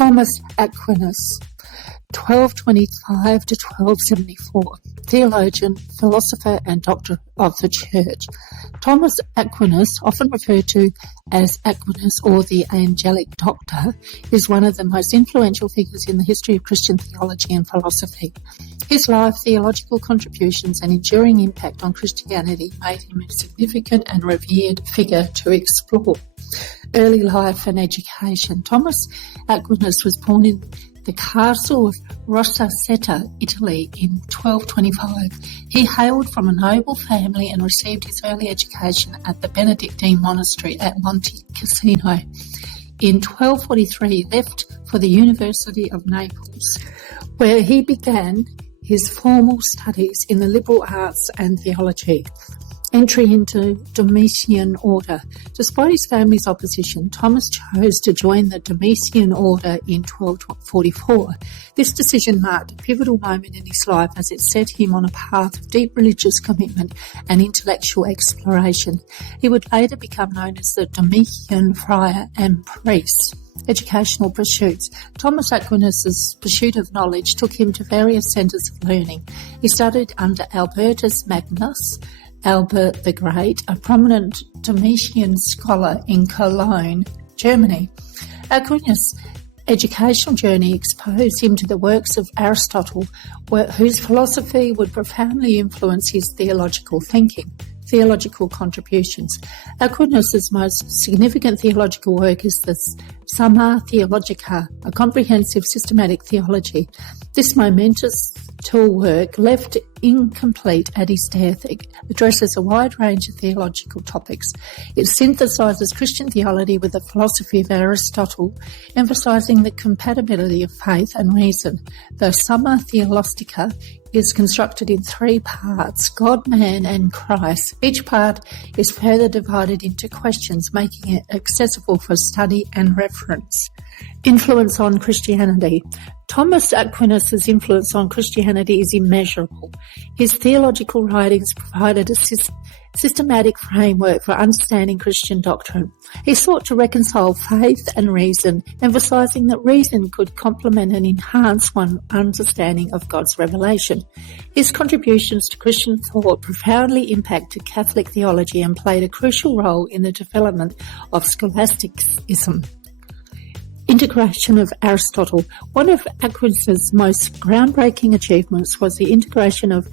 Thomas Aquinas, 1225 to 1274, theologian, philosopher and doctor of the Church. Thomas Aquinas, often referred to as Aquinas or the Angelic Doctor, is one of the most influential figures in the history of Christian theology and philosophy. His life, theological contributions and enduring impact on Christianity made him a significant and revered figure to explore. Early life and education. Thomas Aquinas was born in the castle of Rosaseta, Italy in 1225. He hailed from a noble family and received his early education at the Benedictine monastery at Monte Cassino. In 1243 he left for the University of Naples, where he began his formal studies in the liberal arts and theology. Entry into Domitian order. Despite his family's opposition, Thomas chose to join the Domitian order in 1244. This decision marked a pivotal moment in his life as it set him on a path of deep religious commitment and intellectual exploration. He would later become known as the Domitian friar and priest. Educational pursuits. Thomas Aquinas' pursuit of knowledge took him to various centres of learning. He studied under Albertus Magnus, Albert the Great, a prominent Domitian scholar in Cologne, Germany. Aquinas' educational journey exposed him to the works of Aristotle, whose philosophy would profoundly influence his theological thinking. Theological Contributions. Aquinas' most significant theological work is the Summa Theologica, a comprehensive systematic theology. This momentous tool work, left incomplete at his death, addresses a wide range of theological topics. It synthesises Christian theology with the philosophy of Aristotle, emphasising the compatibility of faith and reason. The Summa Theologicum is constructed in 3 parts: God, man and Christ. Each part is further divided into questions, making it accessible for study and reference. Influence on Christianity. Thomas Aquinas' influence on Christianity is immeasurable. His theological writings provided a systematic framework for understanding Christian doctrine. He sought to reconcile faith and reason, emphasising that reason could complement and enhance one's understanding of God's revelation. His contributions to Christian thought profoundly impacted Catholic theology and played a crucial role in the development of scholasticism. Integration of Aristotle. One of Aquinas' most groundbreaking achievements was the integration of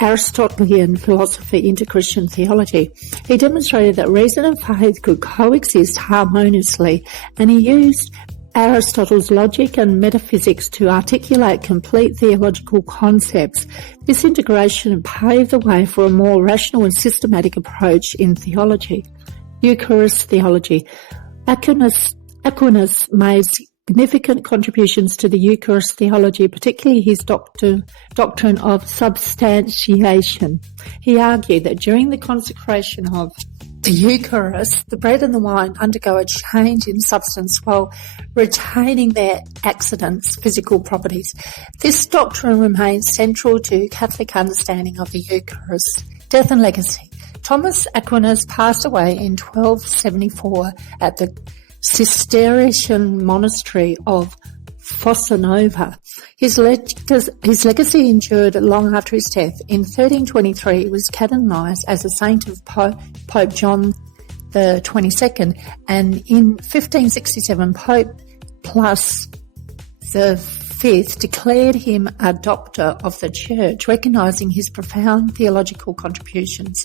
Aristotelian philosophy into Christian theology. He demonstrated that reason and faith could coexist harmoniously, and he used Aristotle's logic and metaphysics to articulate complete theological concepts. This integration paved the way for a more rational and systematic approach in theology. Eucharist theology. Aquinas made significant contributions to the Eucharist theology, particularly his doctrine of substantiation. He argued that during the consecration of the Eucharist, the bread and the wine undergo a change in substance while retaining their accidents, physical properties. This doctrine remains central to Catholic understanding of the Eucharist. Death and legacy. Thomas Aquinas passed away in 1274 at the Cistercian monastery of Fossanova. His legacy endured long after his death. In 1323, he was canonized as a saint of Pope John the 22nd, and in 1567, Pope Plus the Fifth declared him a doctor of the Church, recognising his profound theological contributions.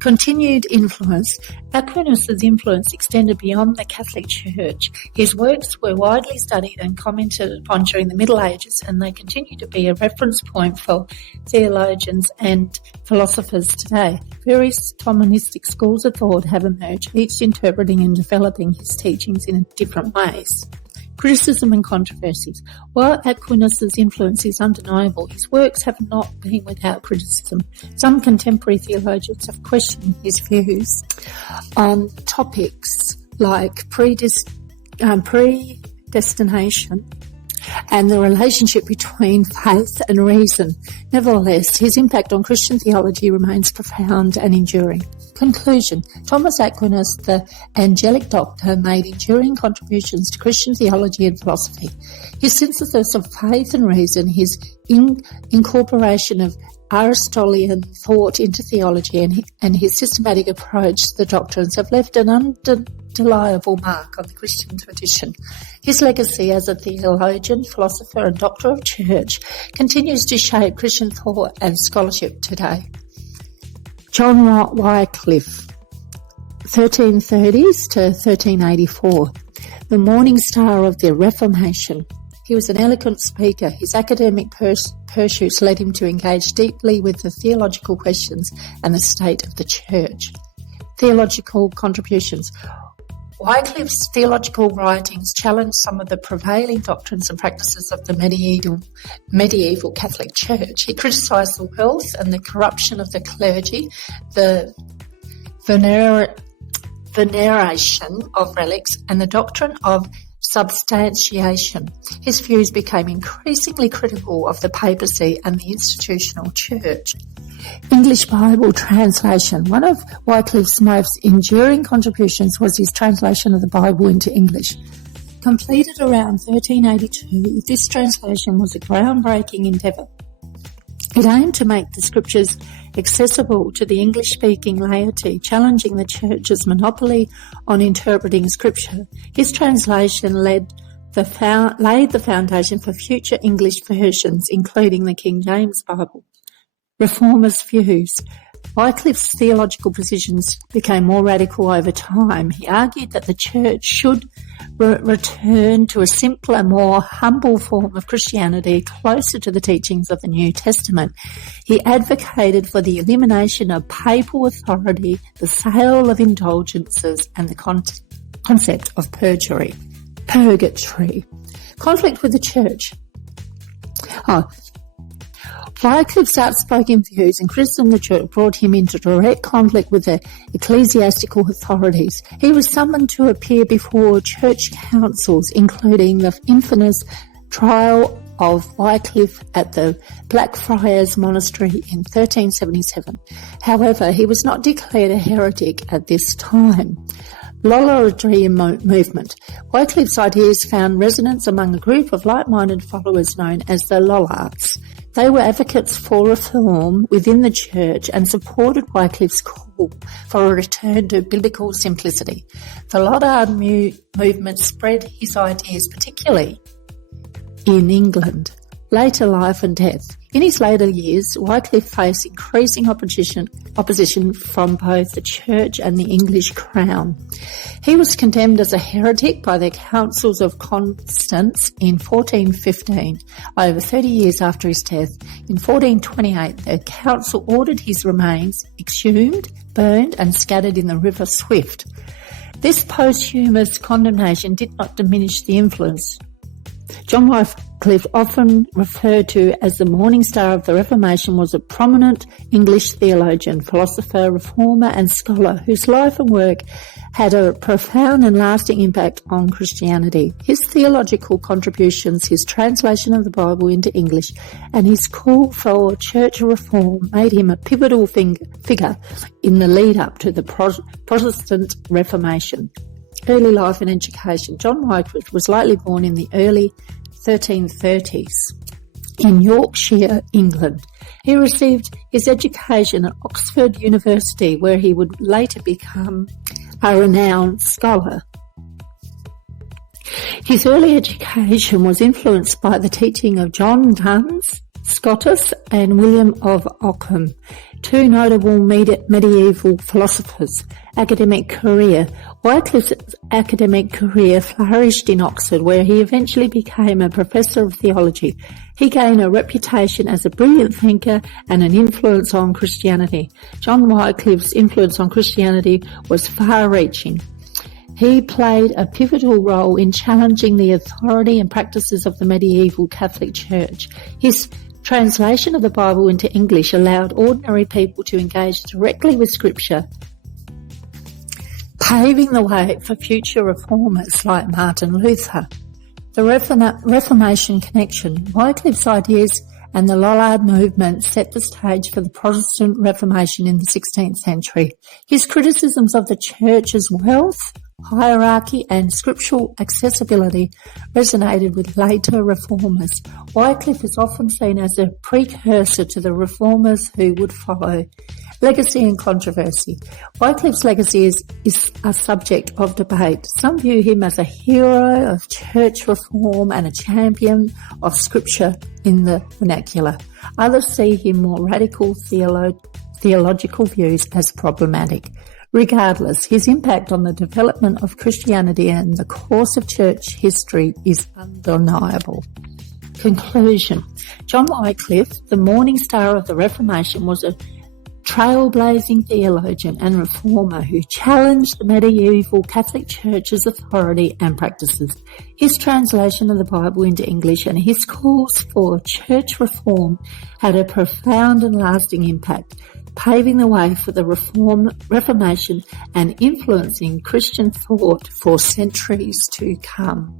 Continued influence. Aquinas' influence extended beyond the Catholic Church. His works were widely studied and commented upon during the Middle Ages, and they continue to be a reference point for theologians and philosophers today. Various Thomistic schools of thought have emerged, each interpreting and developing his teachings in different ways. Criticism and controversies. While Aquinas' influence is undeniable, his works have not been without criticism. Some contemporary theologians have questioned his views on topics like predestination and the relationship between faith and reason. Nevertheless, his impact on Christian theology remains profound and enduring. Conclusion. Thomas Aquinas, the Angelic Doctor, made enduring contributions to Christian theology and philosophy. His synthesis of faith and reason, his incorporation of Aristotelian thought into theology, and his systematic approach to the doctrines have left an undeniable mark on the Christian tradition. His legacy as a theologian, philosopher, and doctor of church continues to shape Christian thought and scholarship today. John Whycliffe, 1330s to 1384, the morning star of the Reformation. He was an eloquent speaker. His academic pursuits led him to engage deeply with the theological questions and the state of the church. Theological Contributions. Wycliffe's theological writings challenged some of the prevailing doctrines and practices of the medieval Catholic Church. He criticised the wealth and the corruption of the clergy, the veneration of relics, and the doctrine of transubstantiation. His views became increasingly critical of the papacy and the institutional church. English Bible translation. One of Wycliffe's most enduring contributions was his translation of the Bible into English. Completed around 1382, this translation was a groundbreaking endeavour. It aimed to make the scriptures accessible to the English-speaking laity, challenging the Church's monopoly on interpreting scripture. His translation laid the foundation for future English versions, including the King James Bible. Reformers' views. Wycliffe's theological positions became more radical over time. He argued that the Church should return to a simpler, more humble form of Christianity closer to the teachings of the New Testament. He advocated for the elimination of papal authority, the sale of indulgences, and the concept of purgatory. Conflict with the Church. Wycliffe's outspoken views and criticism of the Church brought him into direct conflict with the ecclesiastical authorities. He was summoned to appear before church councils, including the infamous trial of Wycliffe at the Blackfriars Monastery in 1377. However, he was not declared a heretic at this time. Lollardy movement. Wycliffe's ideas found resonance among a group of like-minded followers known as the Lollards. They were advocates for reform within the church and supported Wycliffe's call for a return to biblical simplicity. The Lollard movement spread his ideas particularly in England. Later life and death. In his later years, Wycliffe faced increasing opposition from both the Church and the English Crown. He was condemned as a heretic by the councils of Constance in 1415. Over 30 years after his death, in 1428, the council ordered his remains exhumed, burned, and scattered in the River Swift. This posthumous condemnation did not diminish the influence. John Wycliffe, often referred to as the morning star of the Reformation, was a prominent English theologian, philosopher, reformer and scholar whose life and work had a profound and lasting impact on Christianity. His theological contributions, his translation of the Bible into English, and his call for church reform made him a pivotal figure in the lead-up to the Protestant Reformation. Early life and education. John Wycliffe was likely born in the early 1330s in Yorkshire, England. He received his education at Oxford University, where he would later become a renowned scholar. His early education was influenced by the teaching of John Duns Scotus and William of Ockham, two notable medieval philosophers. Academic career. Wycliffe's academic career flourished in Oxford, where he eventually became a professor of theology. He gained a reputation as a brilliant thinker and an influence on Christianity. John Wycliffe's influence on Christianity was far-reaching. He played a pivotal role in challenging the authority and practices of the medieval Catholic Church. His translation of the Bible into English allowed ordinary people to engage directly with Scripture, paving the way for future reformers like Martin Luther. The Reformation connection. Wycliffe's ideas and the Lollard movement set the stage for the Protestant Reformation in the 16th century. His criticisms of the Church's wealth, hierarchy and scriptural accessibility resonated with later reformers. Wycliffe is often seen as a precursor to the reformers who would follow. Legacy and controversy. Wycliffe's legacy is a subject of debate. Some view him as a hero of church reform and a champion of scripture in the vernacular. Others see him more radical theological views as problematic. Regardless, his impact on the development of Christianity and the course of church history is undeniable. Conclusion. John Wycliffe, the morning star of the Reformation, was a trailblazing theologian and reformer who challenged the medieval Catholic Church's authority and practices. His translation of the Bible into English and his calls for church reform had a profound and lasting impact, paving the way for the Reformation and influencing Christian thought for centuries to come.